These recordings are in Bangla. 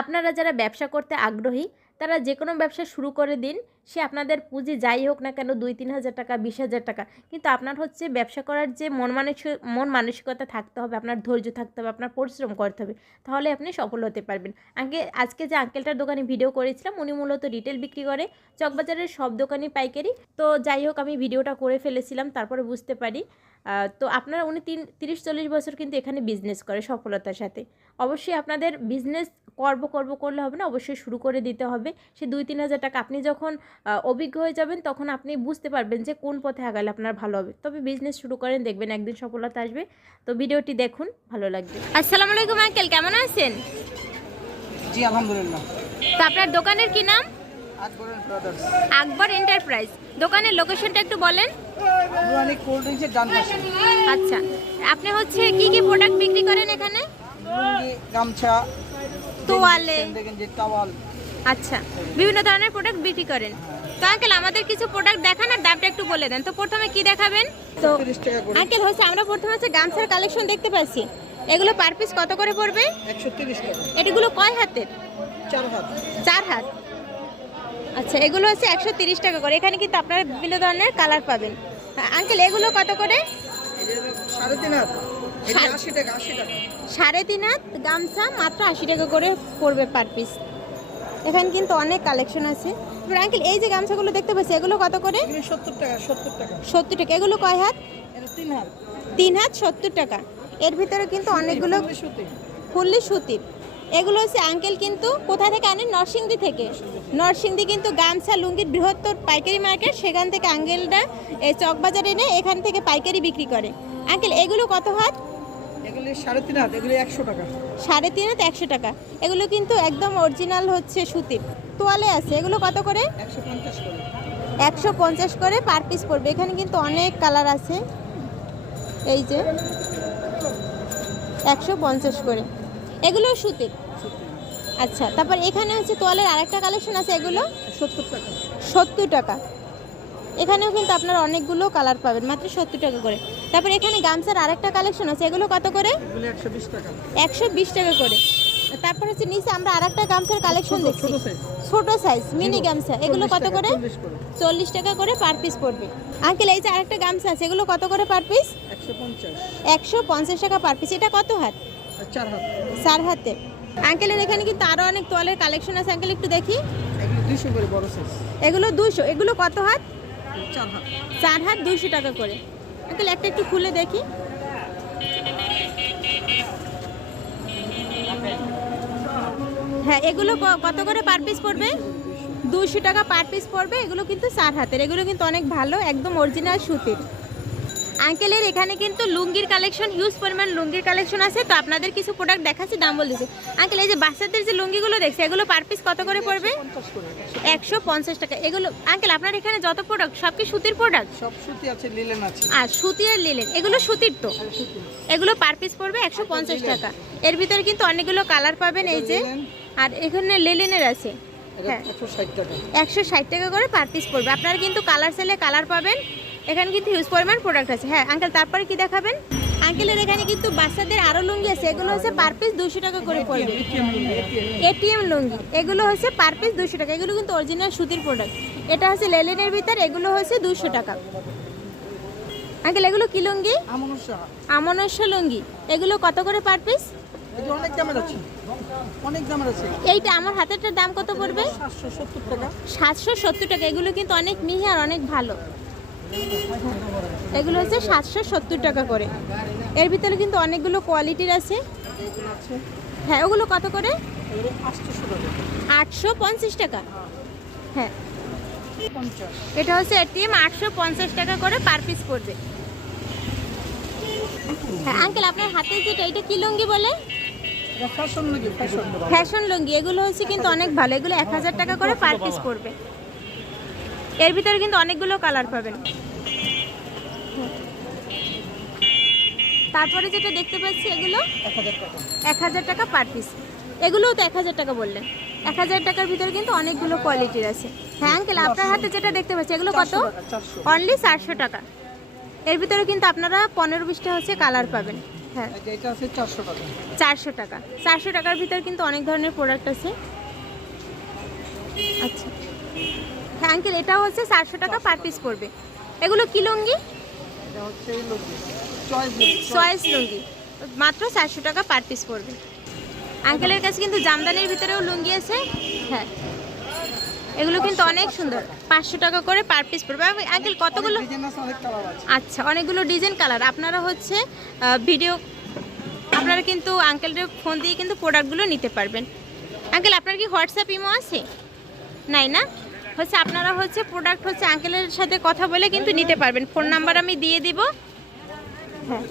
আপনারা যারা ব্যবসা করতে আগ্রহী তারা যে কোনো ব্যবসা শুরু করে দিন। সে আপনাদের পুঁজি যাই হোক না কেন, 2-3 হাজার টাকা, 20,000 টাকা, কিন্তু আপনার হচ্ছে ব্যবসা করার যে মন মানসিকতা থাকতে হবে, আপনার ধৈর্য থাকতে হবে, আপনার পরিশ্রম করতে হবে, তাহলে আপনি সফল হতে পারবেন। আজকে যে আঙ্কেলটার দোকানে ভিডিও করেছিলাম, উনি মূলত রিটেল বিক্রি করে, চকবাজারের সব দোকানই পাইকারি। তো যাই হোক, আমি ভিডিওটা করে ফেলেছিলাম, তারপরে বুঝতে পারি। তো আপনারা উনি 30-40 বছর কিন্তু এখানে বিজনেস করে সফলতার সাথে। অবশ্যই আপনাদের বিজনেস করলে হবে না, অবশ্যই শুরু করে দিতে হবে। সে 2-3 হাজার টাকা আপনি যখন অভিজ্ঞ হয়ে যাবেন তখন আপনি বুঝতে পারবেন যে কোন পথে আগালে আপনার ভালো হবে। তবে বিজনেস শুরু করেন, দেখবেন একদিন সফলতা আসবে। তো ভিডিওটি দেখুন, ভালো লাগবে। আসসালামু আলাইকুম আঙ্কেল, কেমন আছেন? জি আলহামদুলিল্লাহ। তো আপনার দোকানের কি নাম? আকবর ব্রাদার্স। আকবর এন্টারপ্রাইজ। দোকানের লোকেশনটা একটু বলেন। নুরানি কোল্ড ড্রিঙ্কসের ডান পাশে। আচ্ছা, আপনি হচ্ছে কি কি প্রোডাক্ট বিক্রি করেন এখানে? লুঙ্গি, গামছা, তোয়ালে, গেঞ্জি, টাওয়াল। আচ্ছা, বিভিন্ন ধরনের প্রোডাক্ট বিক্রি করেন। তো আঙ্কেল আমাদের কিছু প্রোডাক্ট দেখান আর দামটা একটু বলে দেন। তো প্রথমে কি দেখাবেন? তো 30 টাকা করে। আঙ্কেল হচ্ছে আমরা প্রথমে হচ্ছে গামছার কালেকশন দেখতে পাচ্ছি। এগুলো পার পিস কত করে পড়বে? 130 টাকা। এগুলো কয় হাতের? 4 হাত। 4 হাত। আচ্ছা, এগুলো হচ্ছে 130 টাকা করে। এখানে কিন্তু আপনারা বিভিন্ন ধরনের কালার পাবেন। আঙ্কেল এগুলো কত করে? এর 3.5 হাত। এটা 80 টাকা, 80 টাকা। 3.5 হাত গামছা মাত্র 80 টাকা করে পড়বে পার পিস। এখানে কিন্তু অনেক কালেকশন আছে। এবার আঙ্কেল এই যে গামছাগুলো দেখতে পাচ্ছি, এগুলো কত করে? এগুলো 70 টাকা, 70 টাকা। 70 টাকা। এগুলো কয় হাত? এটা 3 হাত। 3 হাত 70 টাকা। এর ভিতরে কিন্তু অনেকগুলো সুতি। ফুললি সুতির। এগুলো হচ্ছে আঙ্কেল কিন্তু কোথা থেকে আনেন? নরসিংদী থেকে। নরসিংদী কিন্তু গামছা লুঙ্গির বৃহত্তর পাইকারি মার্কেট, সেখান থেকে আঙ্কেলরা এই চকবাজারে এনে এখান থেকে পাইকারি বিক্রি করে। আঙ্কেল এগুলো কত হাত? এগুলো 3.5 হাত, এগুলো 100 টাকা। 3.5 হাত 100 টাকা। এগুলো কিন্তু একদম অরিজিনাল হচ্ছে সুতির। তোয়ালে আছে, এগুলো কত করে? 150 করে। 150 করে পার পিস পড়বে। এখানে কিন্তু অনেক কালার আছে, এই যে 150 করে। এগুলো সুতির। আচ্ছা, তারপর এখানে হচ্ছে তোয়ালের আরেকটা কালেকশন আছে, এগুলো 70 টাকা। 70 টাকা। এখানেও কিন্তু আপনারা অনেকগুলো কালার পাবেন মাত্র 70 টাকা করে। তারপর এখানে গামছার আরেকটা কালেকশন আছে, এগুলো কত করে? এগুলো 120 টাকা। 120 টাকা করে। তারপর হচ্ছে নিচে আমরা আরেকটা গামছার কালেকশন দেখছি, ছোট সাইজ। ছোট সাইজ মিনি গামছা। এগুলো কত করে? 40 করে। 40 টাকা করে পার পিস পড়বে। আঙ্কেল এই যে আরেকটা গামছা আছে, এগুলো কত করে পার পিস? 150। 150 টাকা পার পিস। এটা কত হাত? 4 হাত। 4 হাতে। আঙ্কেলের এখানে কিন্তু আরো অনেক তোয়ালের কালেকশন আছে, আঙ্কেল একটু দেখি। এগুলো 200 করে বড় সাইজ। এগুলো 200। এগুলো কত হাত? 4 হাত। 4 হাত 200 টাকা করে। আঙ্কেল একটা একটু খুলে দেখি। হ্যাঁ, এগুলো কত করে পার পিস পড়বে? 200 টাকা পার পিস পড়বে। এগুলো কিন্তু 4 হাতের। এগুলো কিন্তু অনেক ভালো, একদম অরিজিনাল সুতির। আঙ্কেলের এখানে কিন্তু লুঙ্গির কালেকশন, হিউজ পরিমাণ লুঙ্গির কালেকশন আছে। তো আপনাদের কিছু প্রোডাক্ট দেখাচ্ছি, দাম বলে দিচ্ছি। আঙ্কেল এই যে বাচ্চাদের যে লুঙ্গিগুলো দেখছি, এগুলো পার পিস কত করে পড়বে? 50 করে। 150 টাকা। এগুলো আঙ্কেল আপনার এখানে যত প্রোডাক্ট সব কি সুতির প্রোডাক্ট? সব সুতি আছে, লিলেন আছে। আর সুতি আর লিলেন, এগুলো সুতির তো। এগুলো পার পিস পড়বে 150 টাকা। এর ভিতরে কিন্তু অনেকগুলো কালার পাবেন, এই যে। আর এখানে লিলেনের আছে, হ্যাঁ 160 টাকা। 160 টাকা করে পার পিস পড়বে। আপনারা কিন্তু কালার চাইলে কালার পাবেন। এখানে কিন্তু হিউজ পরিমাণ প্রোডাক্ট আছে। হ্যাঁ আঙ্কেল, তারপরে কি দেখাবেন? আঙ্কেলের এখানে কিন্তু বাচ্চাদের আরো লুঙ্গি আছে, এগুলো হচ্ছে পার পিস 200 টাকা করে পড়বে। এটিএম লুঙ্গি, এগুলো হচ্ছে পার পিস 200 টাকা। এগুলো কিন্তু অরিজিনাল সুতির প্রোডাক্ট। এটা হচ্ছে লেলিনের ভিতর, এগুলো হচ্ছে 200 টাকা। আঙ্কেল এগুলো কি লুঙ্গি? আমনস্য লুঙ্গি। এগুলো কত করে পার পিস? এগুলো অনেক দামের আছে, অনেক দামের আছে। এইটা আমার হাতেরটার দাম কত পড়বে? 770 টাকা। 770 টাকা। এগুলো কিন্তু অনেক মিহি আর অনেক ভালো। এগুলো হচ্ছে 770 টাকা করে। এর ভিতরে কিন্তু অনেকগুলো কোয়ালিটির আছে। এগুলো আছে, হ্যাঁ ওগুলো কত করে? এগুলো 800 টাকা। 850 টাকা। হ্যাঁ 50। এটা হচ্ছে এটিএম, 850 টাকা করে পার পিস পড়বে। হ্যাঁ আঙ্কেল আপনার হাতে যেটা, এটা কি লুঙ্গি বলে? এটা ফ্যাশন নাকি? ফ্যাশন। ফ্যাশন লুঙ্গি। এগুলো হচ্ছে কিন্তু অনেক ভালো। এগুলো 1000 টাকা করে পার পিস পড়বে। এর ভিতরে কিন্তু অনেকগুলো কালার পাবেন। তারপরে যেটা দেখতে পাচ্ছি, এগুলো 1000 টাকা। 1000 টাকা পার পিস। এগুলোও তো 1000 টাকা বললেন। 1000 টাকার ভিতরে কিন্তু অনেকগুলো কোয়ালিটির আছে। হ্যাঁ আঙ্কেল আপনার হাতে যেটা দেখতে পাচ্ছি, এগুলো কত? 400। অনলি 400 টাকা। এর ভিতরে কিন্তু আপনারা 15-20টা হচ্ছে কালার পাবেন। হ্যাঁ এই যে এটা আছে 400 টাকা। 400 টাকা। 400 টাকার ভিতর কিন্তু অনেক ধরনের প্রোডাক্ট আছে। আচ্ছা হ্যাঁ আঙ্কেল, এটা হচ্ছে 400 টাকা পার পিস পড়বে। এগুলো কি লুঙ্গি? এটা হচ্ছে লুঙ্গি, চয়েস লুঙ্গি। চয়েস লুঙ্গি, মাত্র 400 টাকা পার পিস পড়বে। আঙ্কেলের কাছে কিন্তু জামদানির ভিতরেও লুঙ্গি আছে। হ্যাঁ এগুলো কিন্তু অনেক সুন্দর, 500 টাকা করে পার পিস পড়বে। আঙ্কেল কতগুলো? ডিজাইন আছে, অনেক কালার আছে। আচ্ছা অনেকগুলো ডিজাইন কালার। আপনারা হচ্ছে আপনারা কিন্তু আঙ্কেলের ফোন দিয়ে কিন্তু প্রোডাক্টগুলো নিতে পারবেন। আঙ্কেল আপনার কি হোয়াটসঅ্যাপ ইমো আছে? নাই না, হচ্ছে আপনারা হচ্ছে প্রোডাক্ট হচ্ছে আঙ্কেলের সাথে কথা বলে কিন্তু নিতে পারবেন। ফোন নাম্বার আমি দিয়ে দিব। হ্যাঁ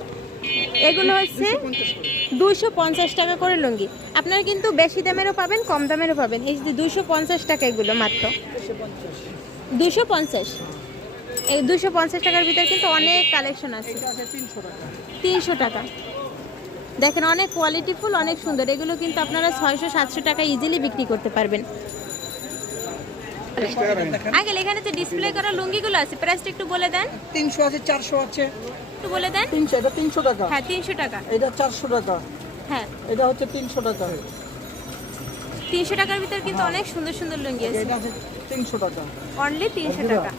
এগুলো হচ্ছে 250 টাকা করে লুঙ্গি। আপনারা কিন্তু বেশি দামেরও পাবেন, কম দামেরও পাবেন। এই যে 250 টাকা, এগুলো মাত্র 250। এই 250 টাকার ভিতরে কিন্তু অনেক কালেকশন আছে। এটা আছে 300 টাকা। 300 টাকা। দেখেন অনেক কোয়ালিটিফুল, অনেক সুন্দর। এগুলো কিন্তু আপনারা 600-700 টাকা ইজিলি বিক্রি করতে পারবেন। আঙ্কেল এখানে যে ডিসপ্লে করা লুঙ্গিগুলো আছে, প্রাইসটা একটু বলে দেন। 300 আছে, 400 আছে। একটু বলে দেন। 300, এটা 300 টাকা। হ্যাঁ 300 টাকা। এটা 400 টাকা। হ্যাঁ এটা হচ্ছে 300 টাকা। 300 টাকার ভিতর কিন্তু অনেক সুন্দর সুন্দর লুঙ্গি আছে। এটা আছে 300 টাকা। অনলি 300 টাকা।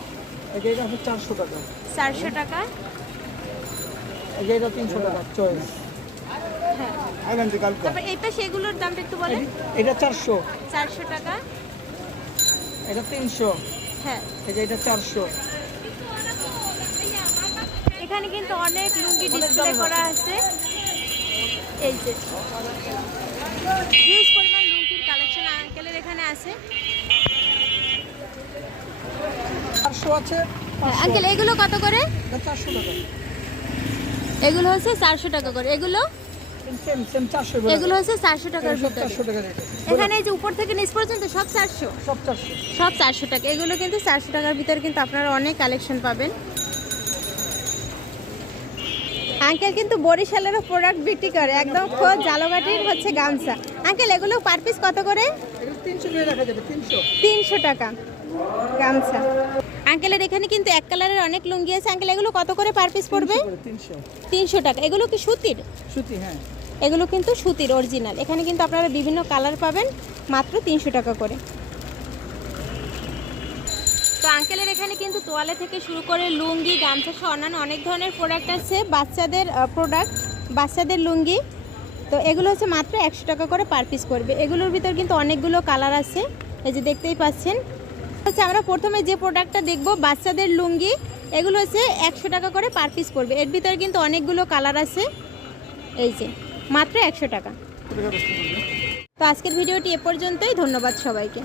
এটা আছে 400 টাকা। 400 টাকা। এটা 300 টাকা চয়েস। হ্যাঁ আইলেন যে কালকে। তারপর এই পাশে এগুলোর দামটা একটু বলেন। এটা 400। 400 টাকা। এটা 300। হ্যাঁ এটা 400। এখানে কিন্তু অনেক লুঙ্গি ডিসপ্লে করা আছে। এই যে হিউজ পরিমাণ লুঙ্গির কালেকশন আঙ্কেলের এখানে আছে। 400 আছে। আঙ্কেল এগুলো কত করে? এটা 400 টাকা। এগুলো হচ্ছে 400 টাকা করে। এগুলো সেম 400। এগুলো হচ্ছে 400 টাকার ভিতরে। 400 টাকা রেট। এখানে এই যে উপর থেকে নিচ পর্যন্ত সব 400। সব 400। সব 400 টাকা। এগুলো কিন্তু 400 টাকার ভিতরে কিন্তু আপনারা অনেক কালেকশন পাবেন। আঙ্কেল কিন্তু বরিশালেরও প্রোডাক্ট বিক্রি করে, একদম খোঁজ জালগাটির হচ্ছে গামছা। আঙ্কেল এগুলো পার পিস কত করে? এগুলো 300 করে রাখা যাবে। 300। 300 টাকা গামছা। আঙ্কেলের এখানে কিন্তু এক কালারের অনেক লুঙ্গি আছে। আঙ্কেল এগুলো কত করে পার পিস পড়বে? 300। 300 টাকা। এগুলো কি সুতির? সুতি, হ্যাঁ। এগুলো কিন্তু সুতির অরিজিনাল। এখানে কিন্তু আপনারা বিভিন্ন কালার পাবেন, মাত্র 300 টাকা করে। তো আঙ্কেলের এখানে কিন্তু তোয়ালে থেকে শুরু করে লুঙ্গি, গামছা সহ অন্যান্য অনেক ধরনের প্রোডাক্ট আছে। বাচ্চাদের প্রোডাক্ট, বাচ্চাদের লুঙ্গি। তো এগুলো হচ্ছে মাত্র 100 টাকা করে পার পিস পড়বে। এগুলোর ভিতর কিন্তু অনেকগুলো কালার আছে, এই যে দেখতেই পাচ্ছেন। হচ্ছে আমরা প্রথমে যে প্রোডাক্টটা দেখব বাচ্চাদের লুঙ্গি, এগুলো হচ্ছে 100 টাকা করে পার পিস পড়বে। এর ভিতরে কিন্তু অনেকগুলো কালার আছে, এই যে মাত্র 100 টাকা। তো আজকের ভিডিওটি এ পর্যন্তই। ধন্যবাদ সবাইকে।